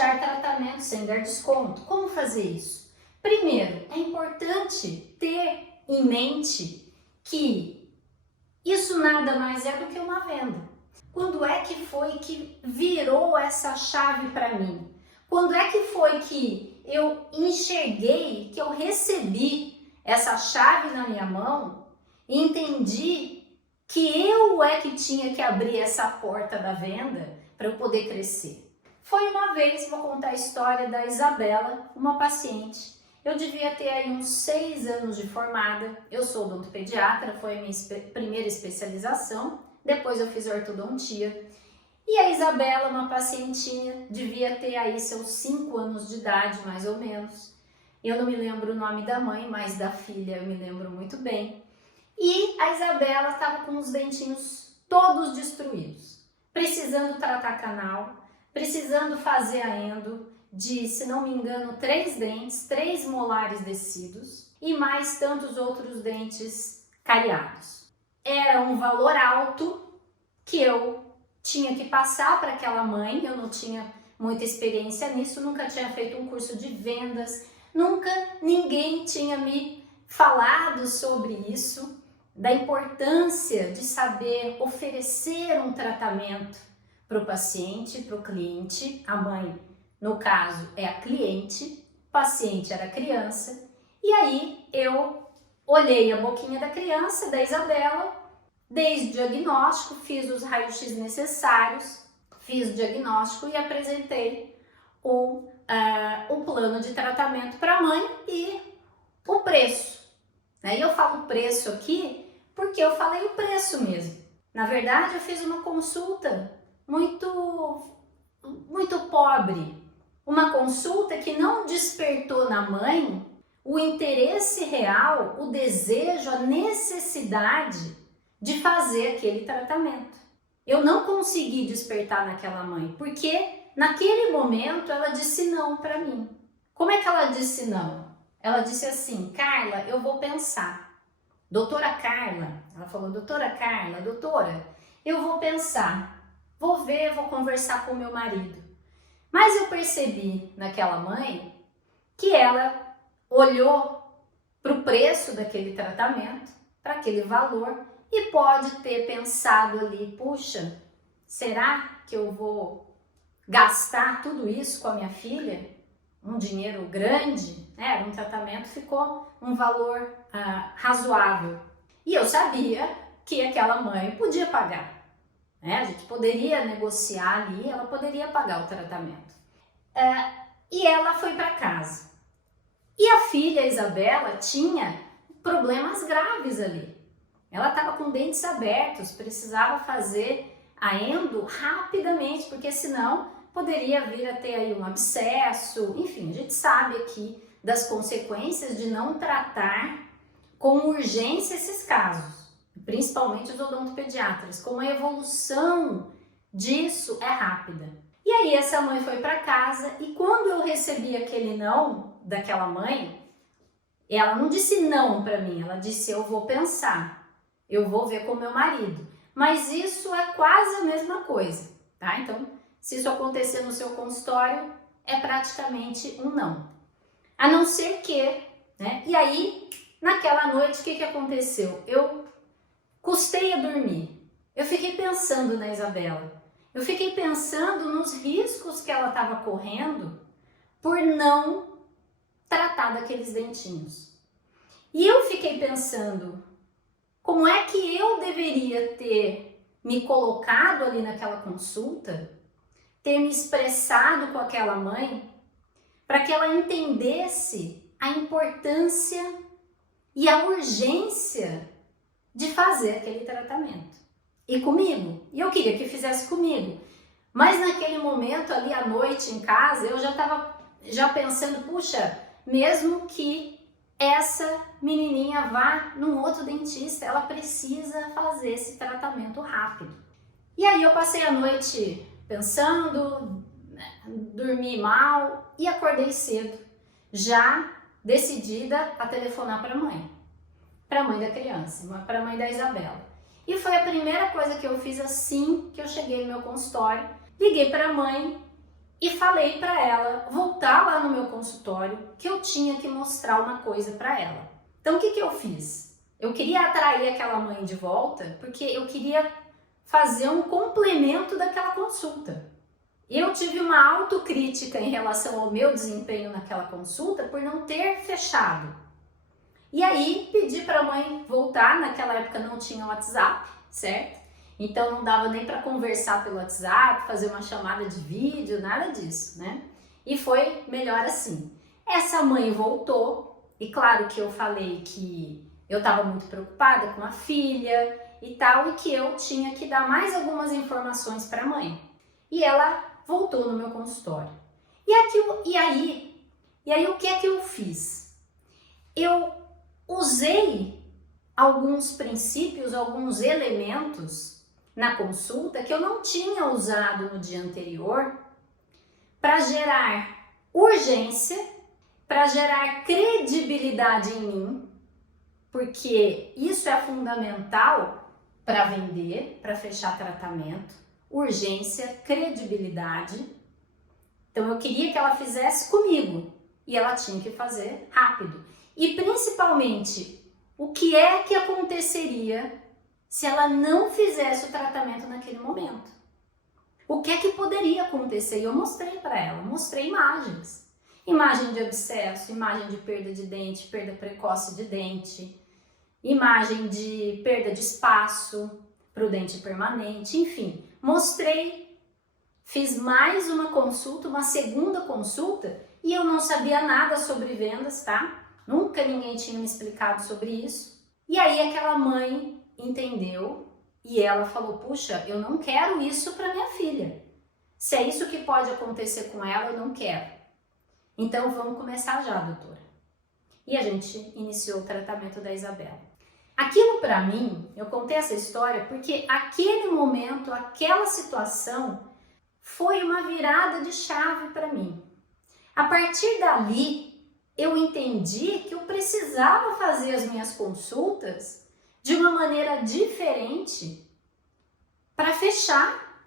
fechar tratamento sem dar desconto. Como fazer isso? Primeiro, é importante ter em mente que isso nada mais é do que uma venda. Quando é que foi que virou essa chave para mim? Quando é que foi que eu enxerguei, que eu recebi essa chave na minha mão e entendi que eu é que tinha que abrir essa porta da venda para eu poder crescer? Foi uma vez, vou contar a história da Isabela, uma paciente. Eu devia ter aí uns 6 anos de formada. Eu sou odontopediatra, foi a minha primeira especialização. Depois eu fiz ortodontia. E a Isabela, uma pacientinha, devia ter aí seus 5 anos de idade, mais ou menos. Eu não me lembro o nome da mãe, mas da filha eu me lembro muito bem. E a Isabela estava com os dentinhos todos destruídos, precisando tratar canal, precisando fazer a endo de, se não me engano, 3 dentes, 3 molares descidos e mais tantos outros dentes cariados. Era um valor alto que eu tinha que passar para aquela mãe. Eu não tinha muita experiência nisso, nunca tinha feito um curso de vendas, nunca ninguém tinha me falado sobre isso, da importância de saber oferecer um tratamento para o paciente, para o cliente. A mãe, no caso, é a cliente, o paciente era a criança. E aí eu olhei a boquinha da criança, da Isabela, dei o diagnóstico, fiz os raios-x necessários, fiz o diagnóstico e apresentei o plano de tratamento para a mãe e o preço. E eu falo preço aqui porque eu falei o preço mesmo. Na verdade, eu fiz uma consulta muito pobre, uma consulta que não despertou na mãe o interesse real, o desejo, a necessidade de fazer aquele tratamento. Eu não consegui despertar naquela mãe, porque naquele momento ela disse não para mim. Como é que ela disse não? Ela disse assim: Carla, eu vou pensar. Doutora Carla, ela falou, doutora Carla, doutora, eu vou pensar, vou ver, vou conversar com o meu marido. Mas eu percebi naquela mãe que ela olhou para o preço daquele tratamento, para aquele valor, e pode ter pensado ali, puxa, será que eu vou gastar tudo isso com a minha filha? Um dinheiro grande, era um tratamento, ficou um valor razoável. E eu sabia que aquela mãe podia pagar. A gente poderia negociar ali, ela poderia pagar o tratamento. E ela foi para casa. E a filha, a Isabela, tinha problemas graves ali. Ela estava com dentes abertos, precisava fazer a endo rapidamente, porque senão poderia vir a ter aí um abscesso. Enfim, a gente sabe aqui das consequências de não tratar com urgência esses casos, principalmente os odontopediatras, como a evolução disso é rápida. E aí essa mãe foi para casa e quando eu recebi aquele não daquela mãe, ela não disse não para mim, ela disse eu vou pensar, eu vou ver com meu marido. Mas isso é quase a mesma coisa, tá? Então, se isso acontecer no seu consultório, é praticamente um não. A não ser que, E aí, naquela noite, o que aconteceu? Eu custei a dormir. Eu fiquei pensando na Isabela. Eu fiquei pensando nos riscos que ela estava correndo por não tratar daqueles dentinhos. E eu fiquei pensando, como é que eu deveria ter me colocado ali naquela consulta, ter me expressado com aquela mãe, para que ela entendesse a importância e a urgência de fazer aquele tratamento. E comigo. E eu queria que fizesse comigo. Mas naquele momento ali à noite em casa, eu já estava pensando, puxa, mesmo que essa menininha vá num outro dentista, ela precisa fazer esse tratamento rápido. E aí eu passei a noite pensando, dormi mal e acordei cedo, já decidida a telefonar para a mãe da criança, para a mãe da Isabela. E foi a primeira coisa que eu fiz assim que eu cheguei no meu consultório. Liguei para a mãe e falei para ela voltar lá no meu consultório que eu tinha que mostrar uma coisa para ela. Então o que eu fiz? Eu queria atrair aquela mãe de volta porque eu queria fazer um complemento daquela consulta. Eu tive uma autocrítica em relação ao meu desempenho naquela consulta por não ter fechado. E aí pedi para a mãe voltar, naquela época não tinha WhatsApp, certo? Então não dava nem para conversar pelo WhatsApp, fazer uma chamada de vídeo, nada disso, né? E foi melhor assim. Essa mãe voltou e claro que eu falei que eu estava muito preocupada com a filha e tal, e que eu tinha que dar mais algumas informações para a mãe. E ela voltou no meu consultório. E aí o que é que eu fiz? Eu usei alguns princípios, alguns elementos na consulta que eu não tinha usado no dia anterior para gerar urgência, para gerar credibilidade em mim, porque isso é fundamental para vender, para fechar tratamento, urgência, credibilidade. Então eu queria que ela fizesse comigo e ela tinha que fazer rápido. E principalmente, o que é que aconteceria se ela não fizesse o tratamento naquele momento? O que é que poderia acontecer? E eu mostrei para ela, mostrei imagens. Imagem de abscesso, imagem de perda de dente, perda precoce de dente, imagem de perda de espaço para o dente permanente, enfim. Mostrei, fiz mais uma consulta, uma segunda consulta, e eu não sabia nada sobre vendas, tá? Nunca ninguém tinha me explicado sobre isso. E aí aquela mãe entendeu e ela falou, puxa, eu não quero isso para minha filha. Se é isso que pode acontecer com ela, eu não quero. Então vamos começar já, doutora. E a gente iniciou o tratamento da Isabela. Aquilo para mim, eu contei essa história porque aquele momento, aquela situação foi uma virada de chave para mim. A partir dali, eu entendi que eu precisava fazer as minhas consultas de uma maneira diferente para fechar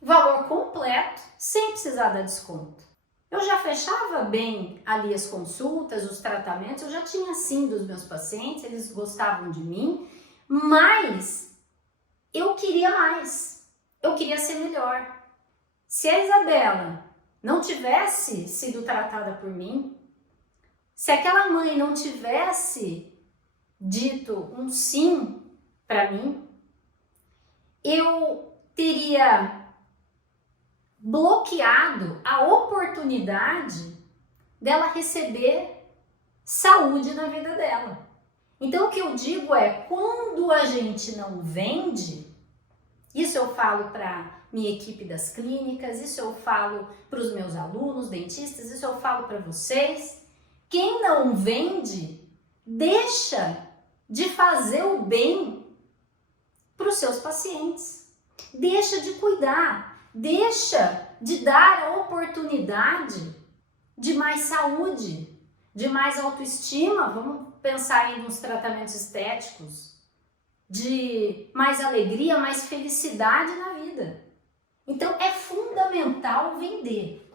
valor completo sem precisar dar desconto. Eu já fechava bem ali as consultas, os tratamentos, eu já tinha sim dos meus pacientes, eles gostavam de mim, mas eu queria mais, eu queria ser melhor. Se a Isabela não tivesse sido tratada por mim, se aquela mãe não tivesse dito um sim para mim, eu teria bloqueado a oportunidade dela receber saúde na vida dela. Então o que eu digo é, quando a gente não vende, isso eu falo para minha equipe das clínicas, isso eu falo para os meus alunos, dentistas, isso eu falo para vocês. Quem não vende, deixa de fazer o bem para os seus pacientes. Deixa de cuidar, deixa de dar a oportunidade de mais saúde, de mais autoestima, vamos pensar aí nos tratamentos estéticos, de mais alegria, mais felicidade na vida. Então é fundamental vender.